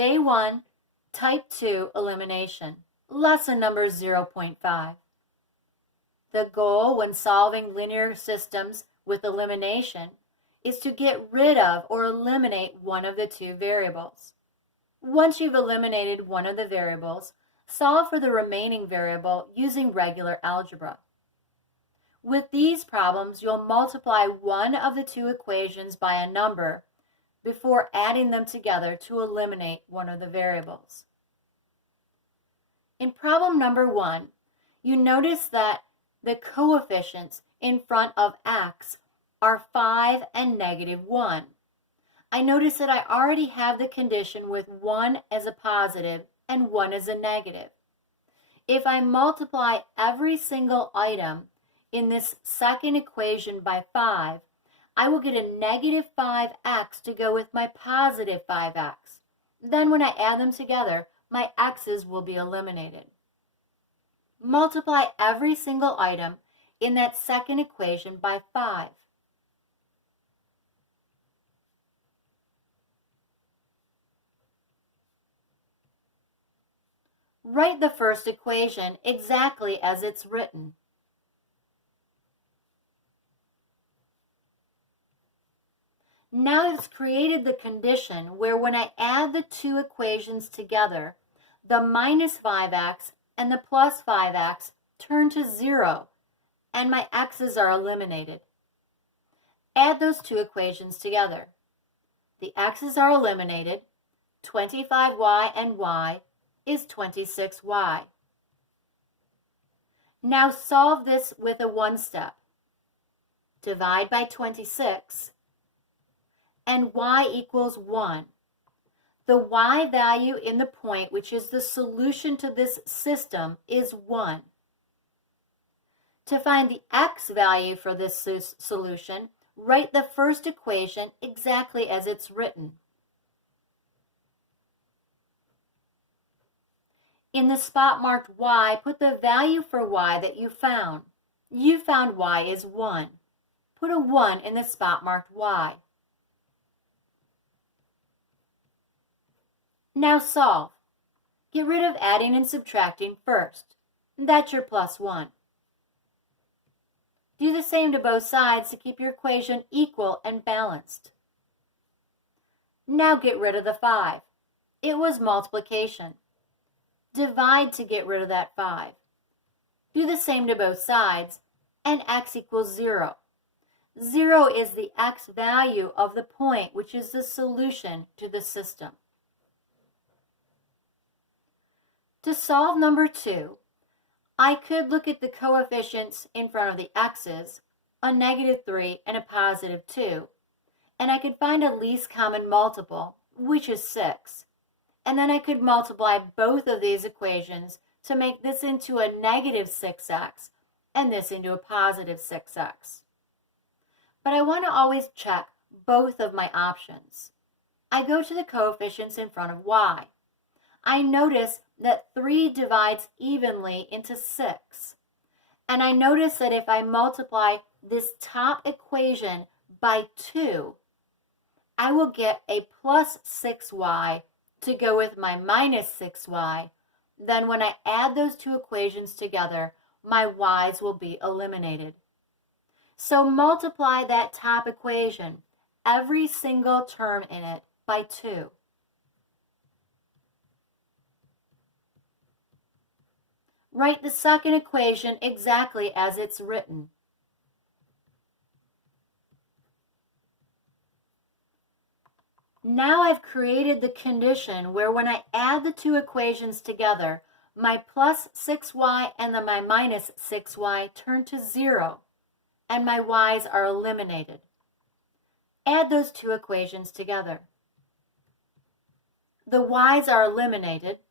Day 1, Type 2 Elimination, Lesson number 0.5. The goal when solving linear systems with elimination is to get rid of or eliminate one of the two variables. Once you've eliminated one of the variables, solve for the remaining variable using regular algebra. With these problems, you'll multiply one of the two equations by a number before adding them together to eliminate one of the variables. In problem number 1, you notice that the coefficients in front of x are 5 and -1. I notice that I already have the condition with 1 as a positive and 1 as a negative. If I multiply every single item in this second equation by 5, I will get a -5x to go with my positive 5x. Then when I add them together, my x's will be eliminated. Multiply every single item in that second equation by 5. Write the first equation exactly as it's written. Now it's created the condition where when I add the two equations together, the -5x and the +5x turn to 0, and my x's are eliminated. Add those two equations together. The x's are eliminated. 25y and y is 26y. Now solve this with a one-step. Divide by 26, and y equals 1. The y value in the point, which is the solution to this system, is 1. To find the x value for this solution, write the first equation exactly as it's written. In the spot marked y, put the value for y that you found. You found y is 1. Put a 1 in the spot marked y. Now solve. Get rid of adding and subtracting first. That's your +1. Do the same to both sides to keep your equation equal and balanced. Now get rid of the 5. It was multiplication. Divide to get rid of that 5. Do the same to both sides, and x equals 0. 0 is the x value of the point, which is the solution to the system. To solve number 2, I could look at the coefficients in front of the x's, a -3 and a +2, and I could find a least common multiple, which is 6. And then I could multiply both of these equations to make this into a -6x and this into a +6x. But I want to always check both of my options. I go to the coefficients in front of y. I notice that 3 divides evenly into 6. And I notice that if I multiply this top equation by 2, I will get a +6y to go with my -6y. Then when I add those two equations together, my y's will be eliminated. So multiply that top equation, every single term in it, by 2. Write the second equation exactly as it's written. Now I've created the condition where when I add the two equations together, my +6y and my -6y turn to 0, and my y's are eliminated. Add those two equations together. The y's are eliminated.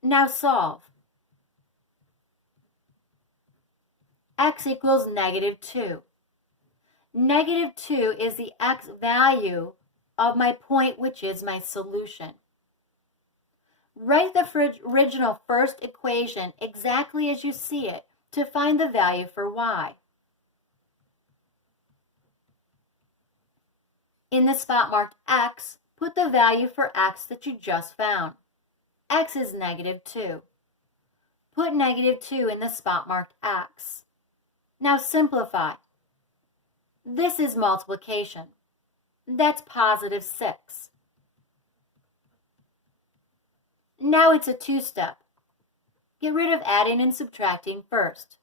Now solve. X equals -2. -2 is the x value of my point, which is my solution. Write the original first equation exactly as you see it to find the value for y. In the spot marked x, put the value for x that you just found. X is -2. Put -2 in the spot marked x. Now simplify. This is multiplication. That's +6. Now it's a two-step. Get rid of adding and subtracting first.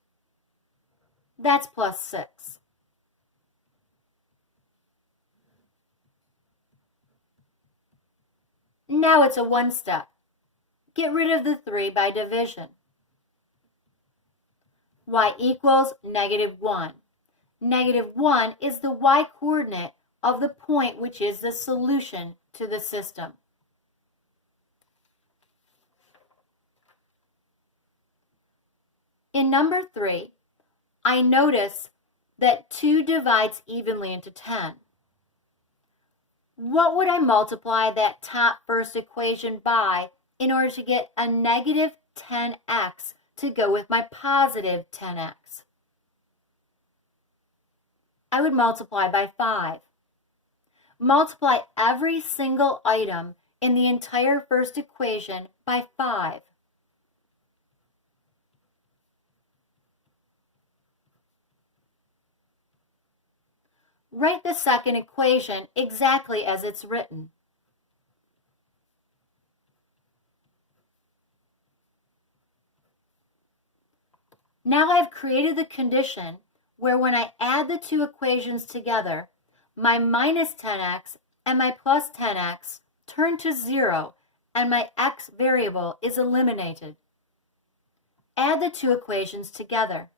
That's +6. Now it's a one-step. Get rid of the 3 by division. Y equals -1. -1 is the y-coordinate of the point which is the solution to the system. In number 3, I notice that 2 divides evenly into 10. What would I multiply that top first equation by in order to get a -10x to go with my +10x? I would multiply by 5. Multiply every single item in the entire first equation by 5. Write the second equation exactly as it's written. Now I've created the condition where when I add the two equations together, my -10x and my +10x turn to 0 and my x variable is eliminated. Add the two equations together.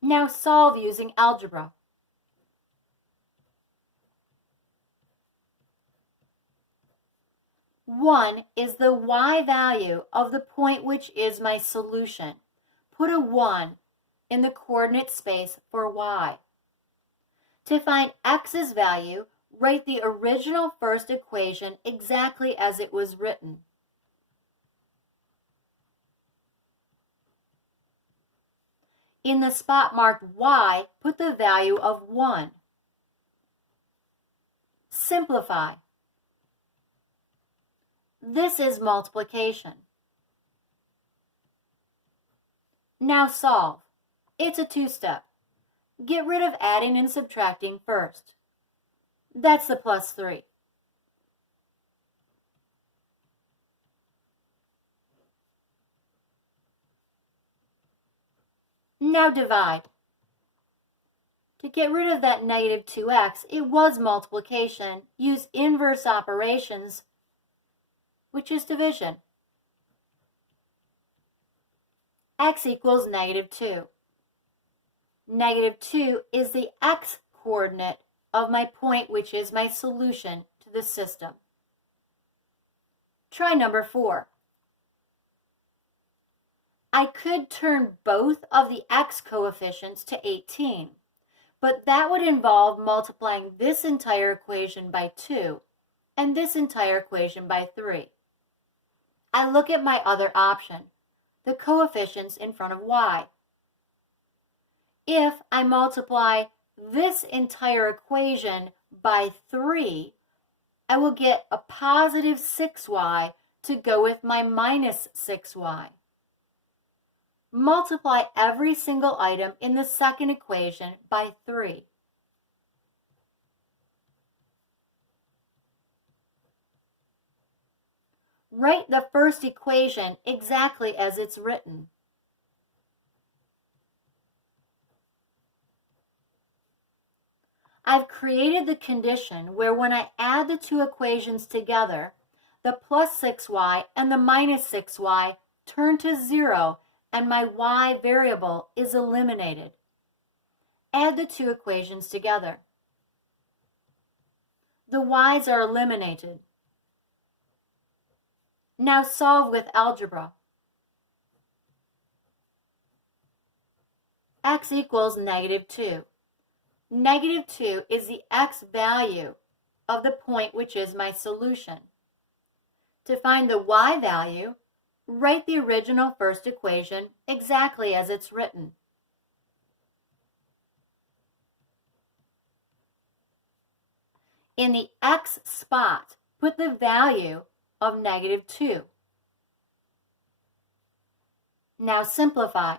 Now solve using algebra. One is the y value of the point which is my solution. Put a 1 in the coordinate space for y. To find x's value, write the original first equation exactly as it was written. In the spot marked y, put the value of 1. Simplify. This is multiplication. Now solve. It's a two-step. Get rid of adding and subtracting first. That's the +3. Now divide. To get rid of that -2x, it was multiplication. Use inverse operations, which is division. X equals -2. -2 is the x coordinate of my point, which is my solution to the system. Try number 4. I could turn both of the x coefficients to 18, but that would involve multiplying this entire equation by 2 and this entire equation by 3. I look at my other option, the coefficients in front of y. If I multiply this entire equation by 3, I will get a +6y to go with my -6y. Multiply every single item in the second equation by 3. Write the first equation exactly as it's written. I've created the condition where when I add the two equations together, the +6y and the -6y turn to 0 and my y variable is eliminated. Add the two equations together. The y's are eliminated. Now solve with algebra. X equals -2. -2 is the x value of the point which is my solution. To find the y value, write the original first equation exactly as it's written. In the x spot, put the value of -2. Now simplify.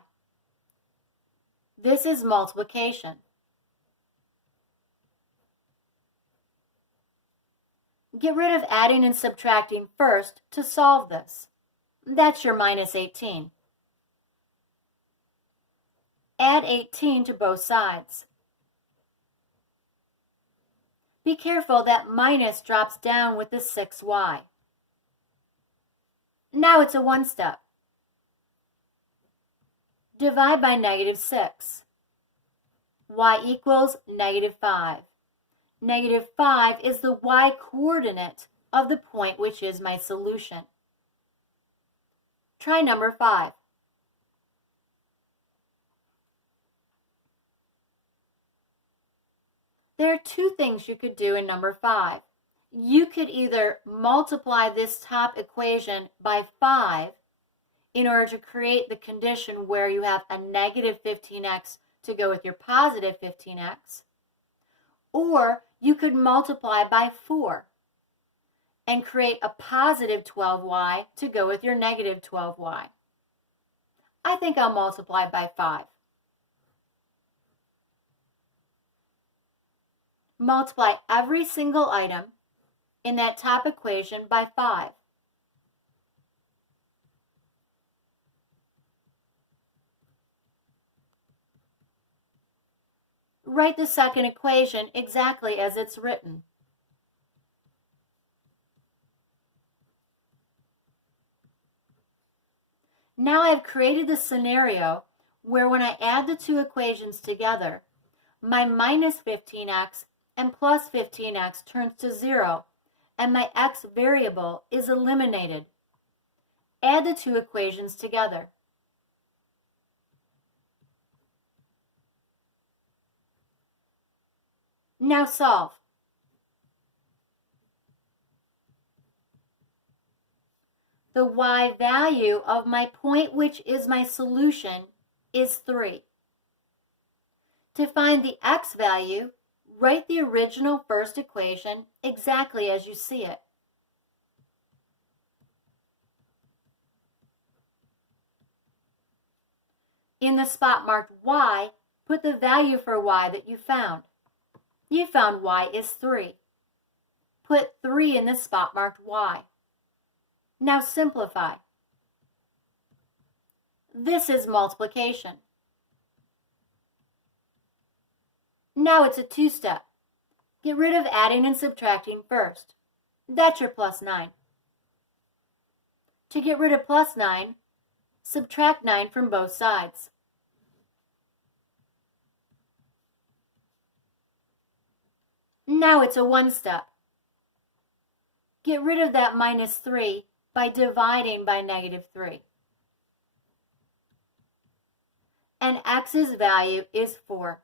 This is multiplication. Get rid of adding and subtracting first to solve this. That's your -18. Add 18 to both sides. Be careful that minus drops down with the 6y. Now it's a one-step. Divide by -6. Y equals -5. -5 is the y coordinate of the point which is my solution. Try number 5. There are two things you could do in number 5. You could either multiply this top equation by 5 in order to create the condition where you have a -15x to go with your positive 15x, or you could multiply by 4 and create a positive 12y to go with your negative 12y. I think I'll multiply by 5. Multiply every single item in that top equation by 5. Write the second equation exactly as it's written. Now I have created the scenario where when I add the two equations together, my -15x and plus 15x turns to 0, and my x variable is eliminated. Add the two equations together. Now solve. The y value of my point, which is my solution, is 3. To find the x value, write the original first equation exactly as you see it. In the spot marked y, put the value for y that you found. You found y is 3. Put 3 in the spot marked y. Now simplify. This is multiplication. Now it's a two-step. Get rid of adding and subtracting first. That's your +9. To get rid of +9, subtract 9 from both sides. Now it's a one-step. Get rid of that -3 by dividing by -3. And x's value is 4.